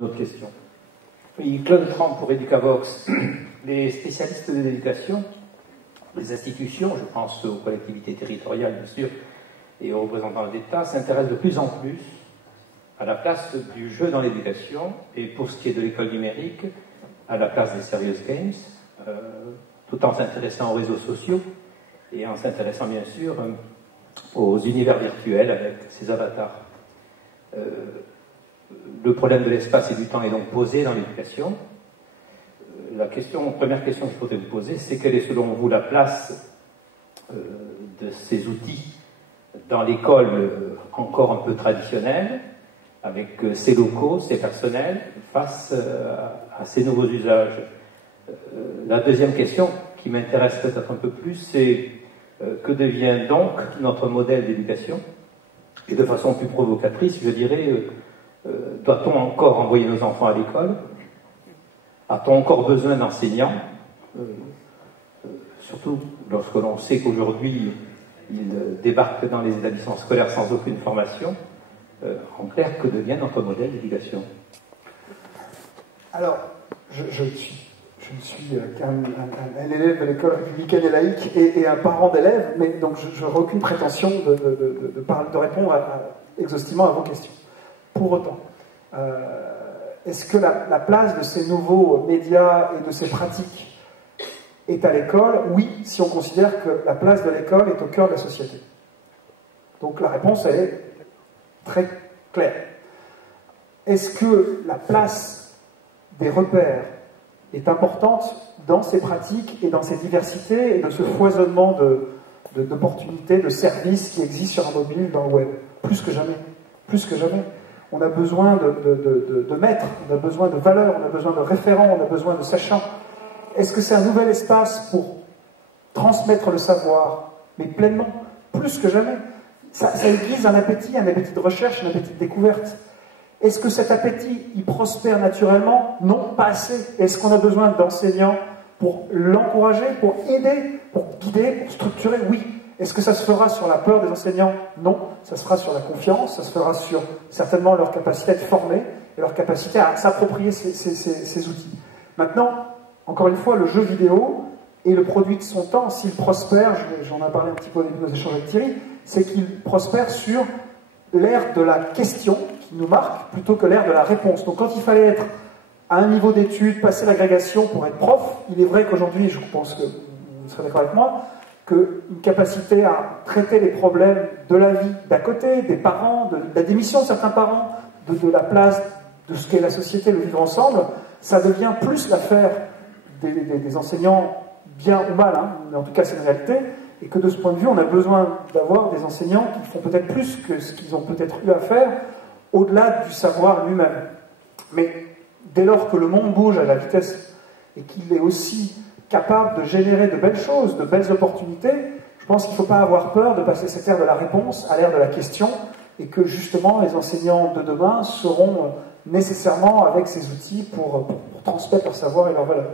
Une autre question. Oui, Claude Tramp pour Educavox. Les spécialistes de l'éducation, les institutions, je pense aux collectivités territoriales bien sûr, et aux représentants de l'État, s'intéressent de plus en plus à la place du jeu dans l'éducation, et pour ce qui est de l'école numérique, à la place des serious games, tout en s'intéressant aux réseaux sociaux, et en s'intéressant bien sûr aux univers virtuels avec ces avatars. Le problème de l'espace et du temps est donc posé dans l'éducation. La première question que je voudrais vous poser, c'est quelle est selon vous la place de ces outils dans l'école encore un peu traditionnelle, avec ses locaux, ses personnels, face à ces nouveaux usages. La deuxième question, qui m'intéresse peut-être un peu plus, c'est que devient donc notre modèle d'éducation? Et de façon plus provocatrice, je dirais, doit-on encore envoyer nos enfants à l'école? A-t-on encore besoin d'enseignants? Surtout lorsque l'on sait qu'aujourd'hui, ils débarquent dans les établissements scolaires sans aucune formation. En clair, que devient notre modèle d'éducation? Alors, je ne suis qu'un élève de l'école républicaine et laïque et un parent d'élève, mais donc je n'aurai aucune prétention de répondre exhaustivement à vos questions. Pour autant, est-ce que la place de ces nouveaux médias et de ces pratiques est à l'école? Oui, si on considère que la place de l'école est au cœur de la société. Donc la réponse, elle est très claire. Est-ce que la place des repères est importante dans ces pratiques et dans ces diversités et de ce foisonnement d'opportunités, de services qui existent sur un mobile, dans le web? Plus que jamais. Plus que jamais. On a besoin de maîtres, on a besoin de valeurs, on a besoin de référents, on a besoin de sachants. Est-ce que c'est un nouvel espace pour transmettre le savoir, mais pleinement? Plus que jamais. Ça aiguise un appétit de recherche, un appétit de découverte. Est-ce que cet appétit, il prospère naturellement? Non, pas assez. Est-ce qu'on a besoin d'enseignants pour l'encourager, pour aider, pour guider, pour structurer? Oui. Est-ce que ça se fera sur la peur des enseignants? Non. Ça se fera sur la confiance, ça se fera sur certainement leur capacité à être formés et leur capacité à s'approprier ces outils. Maintenant, encore une fois, le jeu vidéo est le produit de son temps. S'il prospère, j'en ai parlé un petit peu au début de nos échanges avec Thierry, c'est qu'il prospère sur l'ère de la question qui nous marque plutôt que l'ère de la réponse. Donc quand il fallait être à un niveau d'études, passer l'agrégation pour être prof, il est vrai qu'aujourd'hui, je pense que vous serez d'accord avec moi, qu'une capacité à traiter les problèmes de la vie d'à côté, des parents, de la démission de certains parents, de la place de ce qu'est la société, le vivre ensemble, ça devient plus l'affaire des enseignants, bien ou mal, hein, mais en tout cas c'est une réalité, et que de ce point de vue, on a besoin d'avoir des enseignants qui font peut-être plus que ce qu'ils ont peut-être eu à faire, au-delà du savoir lui-même. Mais dès lors que le monde bouge à la vitesse et qu'il est aussi capable de générer de belles choses, de belles opportunités, je pense qu'il ne faut pas avoir peur de passer cette ère de la réponse à l'ère de la question, et que justement les enseignants de demain seront nécessairement avec ces outils pour transmettre leur savoir et leur valeur.